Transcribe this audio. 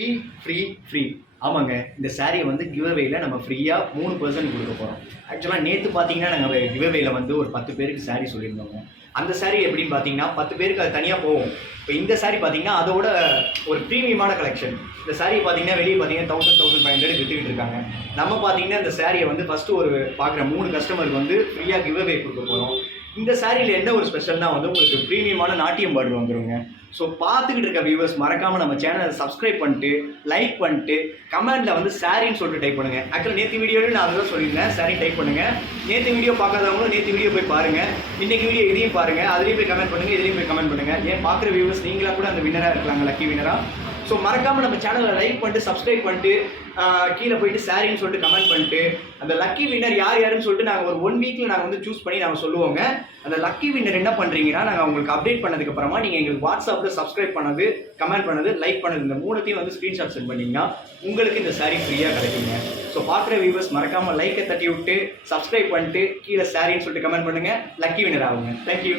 Free ஆமாங்க. இந்த சாரிய வந்து கிவ்அவேல நம்ம ஃப்ரீயா 3 பெர்சன் குடுக்க போறோம். ஆக்சுவலா நேத்து பார்த்தீங்கன்னா, நாங்க கிவ்அவேல வந்து ஒரு 10 பேருக்கு சாரி சொல்லியிருந்தோங்க. அந்த சாரி எப்படின்னு பார்த்தீங்கன்னா, 10 பேருக்கு அது தனியா போகும். இப்ப இந்த சாரி பார்த்தீங்கன்னா, அதோட ஒரு பிரீமியமான கலெக்ஷன். இந்த சாரி பார்த்தீங்கன்னா, வெளிய பார்த்தீங்கன்னா 1000, 1500 வித்துக்கிட்டு இருக்காங்க. நம்ம பார்த்தீங்கன்னா, இந்த சாரிய வந்து ஃபர்ஸ்ட் ஒரு பார்க்குற 3 கஸ்டமருக்கு வந்து ஃப்ரீயா கிவ்அவே குடுக்க போறோம். இந்த சாரியில என்ன ஒரு ஸ்பெஷல்னா வந்து உங்களுக்கு பிரீமியமான நாட்டியம் பார்டர் வந்துருங்க. ஸோ பார்த்துக்கிட்டு இருக்க வியூவர்ஸ் மறக்காம நம்ம சேனலை சப்ஸ்கிரைப் பண்ணிட்டு, லைக் பண்ணிட்டு, கமெண்ட்ல வந்து சாரின்னு சொல்லிட்டு டைப் பண்ணுங்க. ஆக்சுவலாக நேற்று வீடியோவில் நான் அதுதான் சொல்லியிருந்தேன், சாரி டைப் பண்ணுங்க. நேற்று வீடியோ பார்க்காதவங்களும் நேற்று வீடியோ போய் பாருங்க. இன்னைக்கு வீடியோ இதையும் பாருங்க, அதுலேயும் போய் கமெண்ட் பண்ணுங்க, இதுலேயும் போய் கமெண்ட் பண்ணுங்க. ஏன் பார்க்குற வியூவர்ஸ் நீங்களா கூட அந்த வின்னராக இருக்கலாங்க, லக்கி வின்னராக. ஸோ மறக்காம நம்ம சேனலை லைக் பண்ணிட்டு, சப்ஸ்கிரைப் பண்ணிட்டு, கீழே போயிட்டு சாரின்னு சொல்லிட்டு கமெண்ட் பண்ணிட்டு, அந்த லக்கி வின்னர் யார் யாருன்னு சொல்லிட்டு நாங்கள் ஒரு 1 வீக்கில் நாங்கள் வந்து சூஸ் பண்ணி நாங்கள் சொல்லுவோங்க. அந்த லக்கி வின்னர் என்ன பண்ணுறீங்கன்னா, நாங்கள் உங்களுக்கு அப்டேட் பண்ணதுக்கு அப்புறமா நீங்கள் எங்களுக்கு வாட்ஸ்அப்பில் சப்ஸ்கிரைப் பண்ணது, கமெண்ட் பண்ணது, லைக் பண்ணது, இந்த 3த்தையும் வந்து ஸ்க்ரீன்ஷாட் சென்ட் பண்ணிங்கன்னா உங்களுக்கு இந்த சாரி ஃப்ரீயாக கிடைக்குங்க. ஸோ பார்க்குற வியூவர்ஸ் மறக்காமல் லைக்கை தட்டி விட்டு, சப்ஸ்கிரைப் பண்ணிட்டு, கீழே சாரின்னு சொல்லிட்டு கமெண்ட் பண்ணுங்கள், லக்கி வின்னர் ஆகுங்க. தேங்க்யூ.